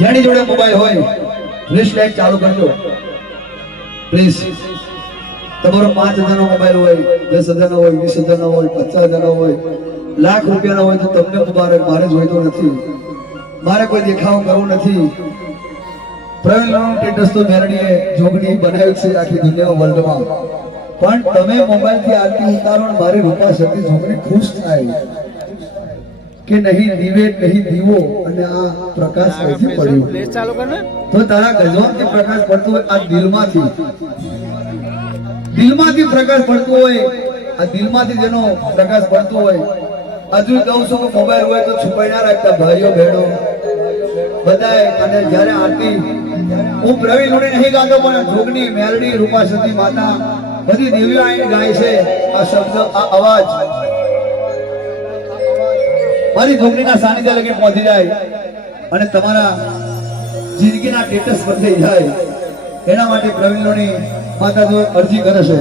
જેની જોડે મોબાઈલ હોય ફ્લેશ લાઈટ ચાલુ કરજો પ્લીઝ. તમારો 5,000 નો મોબાઈલ હોય, 10,000 નો હોય, 20,000 નો હોય, 50,000 નો હોય, લાખ રૂપિયાનો હોય તો તમને મુબારક. મારે જોઈતો નથી, મારે કોઈ દેખાવો કરવો નથી. પ્રવીણનું સ્ટેટસ તો મેરડીએ જોગણી બનાવ્યું છે આખી દુનિયા વર્લ્ડમાં, પણ તમે મોબાઈલથી આરતી ઉતારો ને મારી રૂપા સતી જોગણી ખુશ થાય કે નહીં દીવે નહીં દીવો અને આ પ્રકાશ ક્યાંથી પડ્યો. તો તારા ગજવાથી પ્રકાશ પડતો હોય આ દિલમાંથી, દિલમાંથી પ્રકાશ પડતો હોય, આ દિલમાંથી જેનો પ્રકાશ પડતો હોય. હજુ કહું છું કે મોબાઈલ હોય તો છુપાઈ ના રાખતા ભાઈઓ બહેનો બધાએ. અને જ્યારે આરતી હું પ્રવીણ લોણી નહીં ગાતો પણ જોગણી મેરડી રૂપા સતી માતા બધી દેવીઓ આઈને ગાય છે. આ શબ્દ આ અવાજ મારી જોગણીના સાનિધ્ય લગી પહોંચી જાય અને તમારા જિંદગીના સ્ટેટસ પર થઈ જાય. એના માટે પ્રવીણ લોણી માતા જો અરજી કરે છે.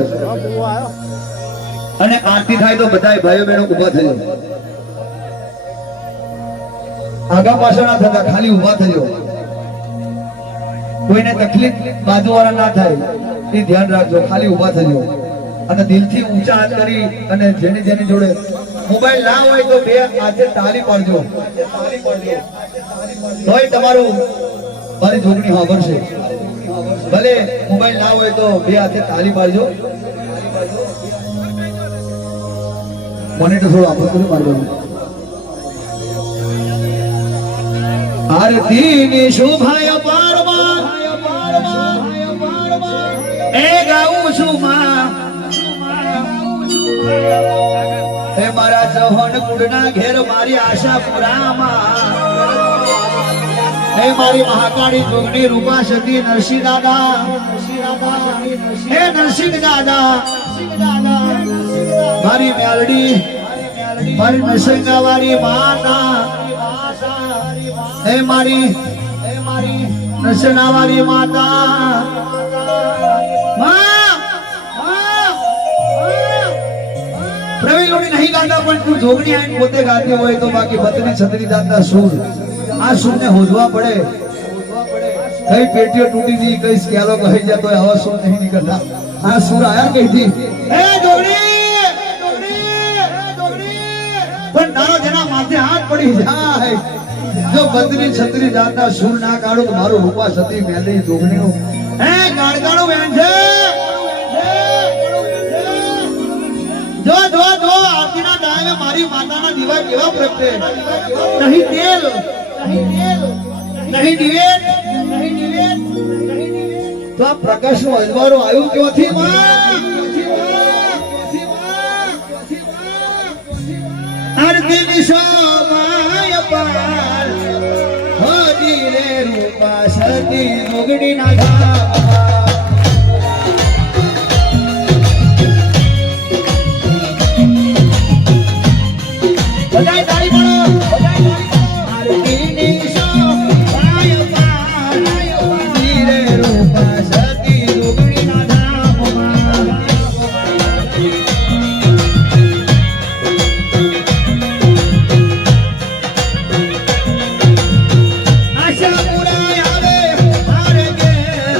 અને આરતી થાય તો બધાય ભાઈઓ બહેનો ઊભા થઈ જાય. આગા પાછળ ના થતા ખાલી ઊભા થજો. કોઈને તકલીફ બાજુવાળા ના થાય એ ધ્યાન રાખજો. ખાલી ઊભા થજો અને દિલથી ઊંચા હાથ કરી અને જેની જોડે મોબાઈલ ના હોય તો બે હાથે તાળી પાડજો. તોય તમારું મારી જોગણી સાંભળશે. ભલે મોબાઈલ ના હોય તો બે હાથે તાળી પાડજો. મને તો થોડું આપો તો મારજો. આરતી ની શોભાય પારમાં એ ગાઉં છું માં. હે મારા ચૌહાણ કુળના ઘેર મારી આશા પુરામાં. હે મારી મહાકાળી જોગણી રૂપા સતી નરસિંહ દાદા. હે નરસિંહ દાદા મારી મેલડી મારી નરસિંહવાળી માતા. હે મારી નરસિંહવાળી માતા. પ્રવીણ લોણી નહીં ગાતા પણ તું જોગણી આઈને પોતે ગાતી હોય તો બાકી બતની છત્રી દાતા સૂર. આ સૂરને હોજવા પડે. કઈ પેટીઓ તૂટી ગઈ, કઈ સ્કેલો કહી જતો આવા સૂર નહીં નીકળતા. આ સૂર આયા કઈથી? હે જોગણી પણ તારો જેના માથે હાથ પડી જાય જો બતની છત્રી દાતા સૂર ના કાઢો તો મારું રૂપા સતી મેલી જોગણીનું હે ગાડગાડું વેણ છે. જો જો જો આરતીના ટાઈમે મારી માતાના દીવા કેવા પ્રગટે. નહીં તેલ નહીં દિવેટ તો આ પ્રકાશનો અજવાળો આવ્યો ક્યાંથી માં? આરતીની શોભાય પાર હોજી રે રૂપા સતી જોગણીના ધામ. બધાય તાળી પાડો. આરતીની શોભાય પાર હોજી રે રૂપા સતી જોગણીના ધામમાં. આશા પુરાય આવે મારે ઘેર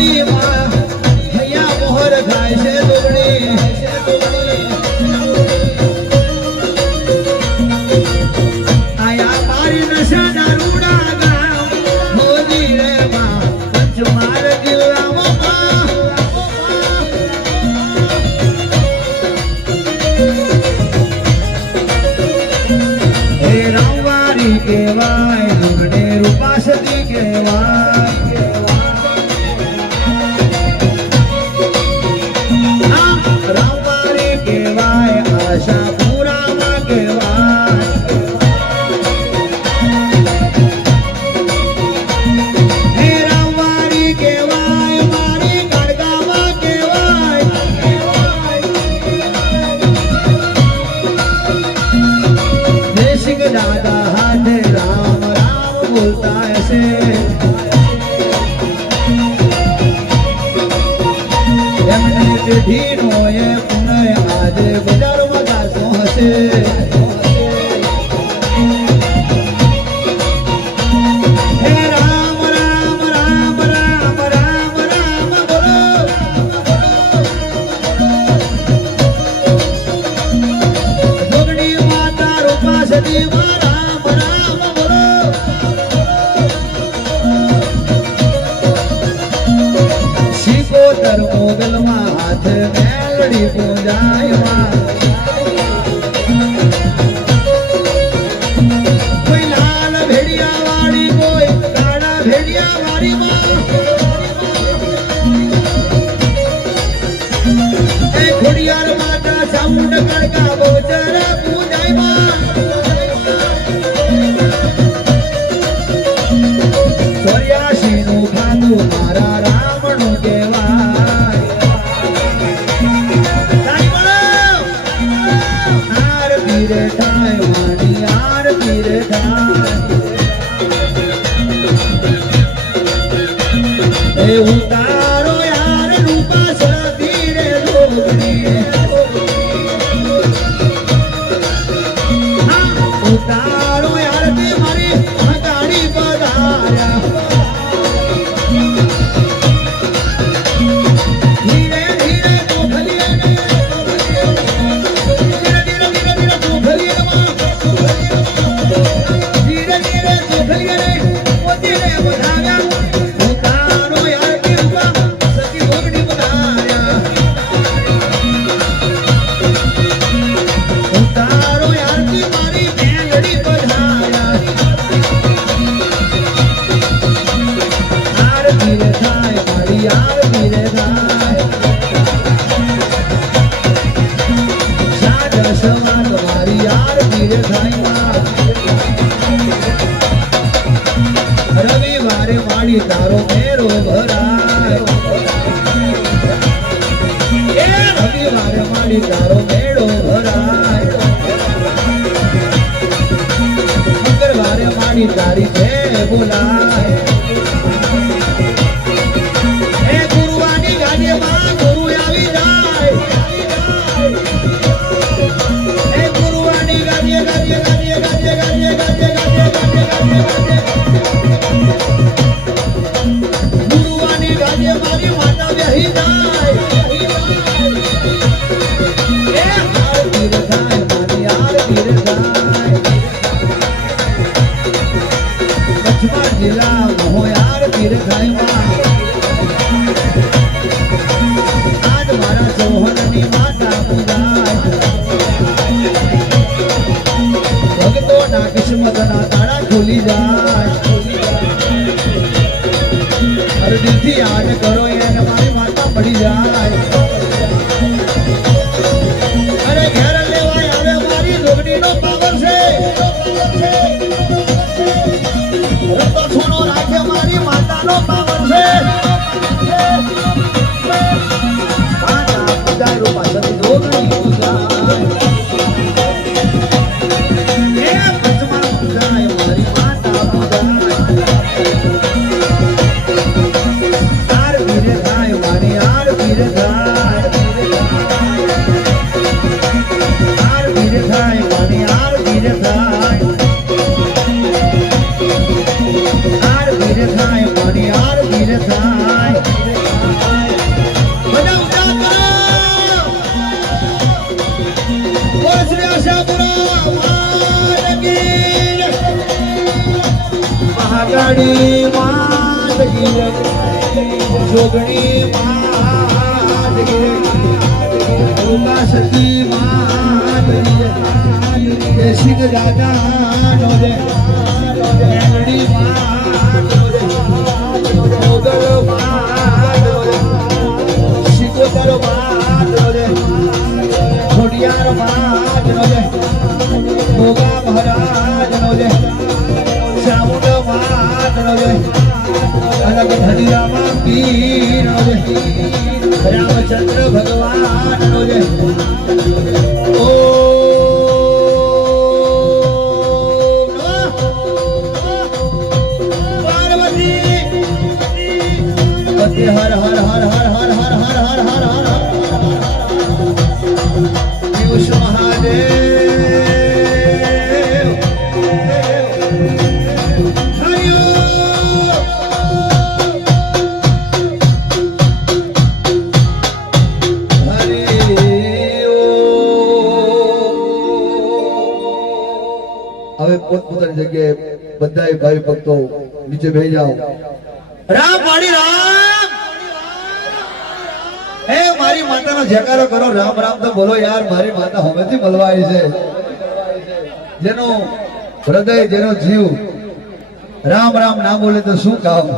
મારી માં હૈયા મોહર ગાય છે દોગડી આયા મારી નશા દારૂડા ગામ મોદી રે માં પંચમાર જિલ્લામાં હે રામવારી કેવાય દોગડે રૂપાસતી કેવાય રામવારી કેવાય આશાપુરામાં કેવાય હે રામવારી કેવાય મારી ગણગામાં કેવાય દેશિક દાદા હાથે રામ રામ બોલતા હશે એમને પેઢીનો એ પુનઃ આજે બજારમાં ગાતો હશે હે રામ રામ રામ રામ રામ રામ બોલો જોગણી માતા રૂપા સતી રામ રામ બોલો શિકોતર મોગલમાં હાથ મેલડી પૂજાયમાં કોઈ લાલ ભેડિયા વાળી કોઈ કાળા ભેડિયા વાળીમાં એ ખોડિયાર માતા સાઉન્ડ કડકા બહુચર પૂજાયમાં ચોર્યાસી નું ખાતું મારા રામનું કહેવાય આરતી રે થાય વાણી આરતી રે થાય એ ઉતારો યાર રૂપા સતી રે દોગડી ઉતારો યાર તે મારી ગાડી પધાર્યા ધીરે ધીરે કોખલીએ ધીરે ધીરે કોખલીએ ધીરે ધીરે કોખલીએ પોતીને વધાવ્યા ઉતારો યાર કે ઉભા સતી દોગડી પધાર્યા ઉતારો યાર કે મારી મેલડી પધાર્યા આરતી રે થાય મારી આરતી રે થાય સાજ સવાદ મારી આરતી રે થાય રવિવારે માડી તારો મેરો ભરાય એ રવિવારે માડી તારો મેળો ભરાય મંગળવારે માડી તારી જય બોલાય એ ગુરુવાની ગાડીમાં ગુરુ આવી જાય એ ગુરુવાની ગાડીએ ગાડીએ ગાડીએ ગાડીએ ગાડીએ ગાડીએ ગાડીએ ગાડીએ ગુરુવાની ગાડીએ મારી માતા બેહી જાય એ આરતી રે થાય મારી આરતી રે થાય પંચમહાલ જિલ્લામાં હોય આરતી રે થાય આજ મારા સોહનની માતા પૂજાય ભક્તોના કિસ્મતના તાળા ખુલી જાય અરે દિલથી યાદ કરો એને મારી માતા પડી જાય અરે ઘેર લેવાય આવે મારી જોગણીનો પાવર છે રતો સોનો રાખે મારી માતાનો પાવર છે માતા પૂજા રૂપા સતી દોગડી પૂજાય એ પંચમા પૂજાય મારી માતા પૂજાય આરતી રે થાય મારી આરતી રે થાય જોગણી માત ગોગા સતી માત એ સિંહ દાદા નો રે મેલડી માત મોગલ માત સિકોતર માત રે ખોડિયાર માત રે ગોગા મહારાજ નો રે ચામુંડ માત રે અલગ ધડિયામાં પીર નો રે રામચંદ્ર ભગવાન નો રે ઓ હર હર હર હર હર હર હર હર હર હર પિયુષ મહાદેવ હવે પોતપોતાની જગ્યાએ બધા ભાઈ ભક્તો નીચે બેસી જાઓ રામ વાળી રામ હે મારી માતાનો જયકારો કરો રામ રામ તો બોલો યાર મારી માતા હવેથી મળવા આવી છે જેનો હૃદય જેનો જીવ રામ રામ ના બોલે તો શું કામ